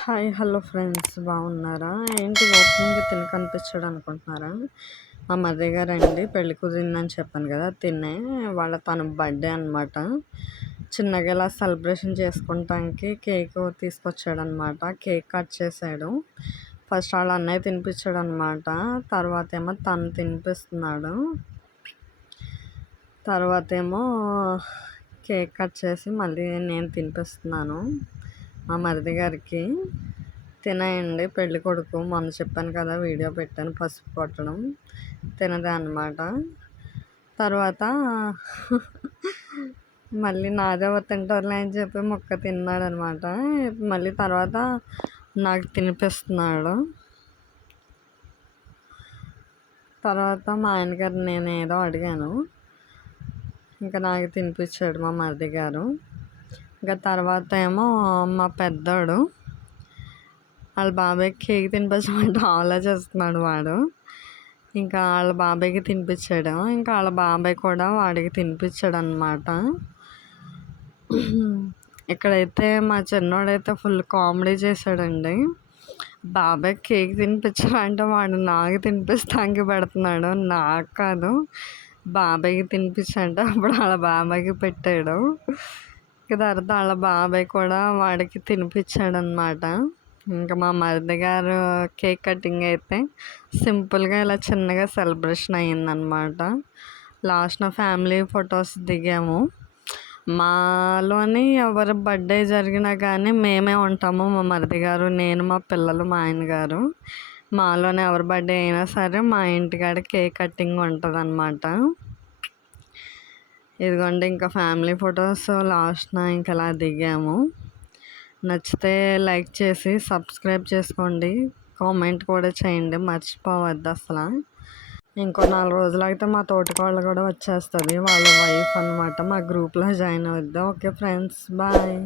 Hi hello friends, బాగున్నారా? ఏంటి ఓపెనింగ్గా కనిపించాడు అనుకుంటున్నారా? మా మర్రి గారండి పెళ్ళి కుదిరిందని చెప్పాను కదా, తన బర్త్డే అనమాట. చిన్నగా ఇలా సెలబ్రేషన్ చేసుకుంటానికి కేక్ తీసుకొచ్చాడనమాట. కేక్ కట్ చేశాడు. ఫస్ట్ వాళ్ళ అన్నయ్య తినిపించాడు అనమాట. తర్వాత ఏమో తను తినిపిస్తున్నాడు. తర్వాత ఏమో కేక్ కట్ చేసి మళ్ళీ నేను తినిపిస్తున్నాను మా మరిది గారికి. తినేయండి పెళ్ళి కొడుకు, మొన్న చెప్పాను కదా వీడియో పెట్టాను పసుపు కొట్టడం, తినదే అనమాట. తర్వాత మళ్ళీ నాదెవరు తింటారులే అని చెప్పి మొక్క తిన్నాడు అనమాట. మళ్ళీ తర్వాత నాకు తినిపిస్తున్నాడు. తర్వాత మా ఆయనగారు నేను ఏదో అడిగాను, ఇంకా నాకు తినిపించాడు మా మరిది గారు. ఇంకా తర్వాత ఏమో మా పెద్దోడు వాళ్ళ బాబాయ్కి కేక్ తినిపించమంటే ఆలోచిస్తున్నాడు వాడు. ఇంకా వాళ్ళ బాబాయ్కి తినిపించాడు. ఇంకా వాళ్ళ బాబాయ్ కూడా వాడికి తినిపించాడు అనమాట. ఇక్కడైతే మా చిన్నోడైతే ఫుల్ కామెడీ చేశాడండి. బాబాయ్ కేక్ తినిపించాలంటే వాడు నాకు తినిపిస్తానికి పెడుతున్నాడు, నాకు కాదు బాబాయ్కి తినిపించంటే అప్పుడు వాళ్ళ బాబాయ్కి పెట్టాడు. తర్వాత వాళ్ళ బాబాయ్ కూడా వాడికి తినిపించాడు అనమాట. ఇంకా మా మరిది గారు కేక్ కటింగ్ అయితే సింపుల్గా ఇలా చిన్నగా సెలబ్రేషన్ అయ్యిందనమాట. లాస్ట్న ఫ్యామిలీ ఫొటోస్ దిగాము. మాలోని ఎవరి బర్త్డే జరిగినా కానీ మేమే ఉంటాము, మా మరిది గారు, నేను, మా పిల్లలు, మా ఆయన గారు. మాలోనే ఎవరి బర్త్డే అయినా సరే మా ఇంటికాడ కేక్ కటింగ్ ఉంటుంది అనమాట. ఇదిగోండి ఇంకా ఫ్యామిలీ ఫొటోస్ లాస్ట్న ఇంకా అలా దిగాము. నచ్చితే లైక్ చేసి సబ్స్క్రైబ్ చేసుకోండి, కామెంట్ కూడా చేయండి, మర్చిపోవద్దు అసలు. ఇంకో 4 రోజులు అయితే మా తోటికోళ్ళు కూడా వచ్చేస్తుంది, వాళ్ళ వైఫ్ అనమాట. మా గ్రూప్లో జాయిన్ అవుద్దాం. Okay friends, bye.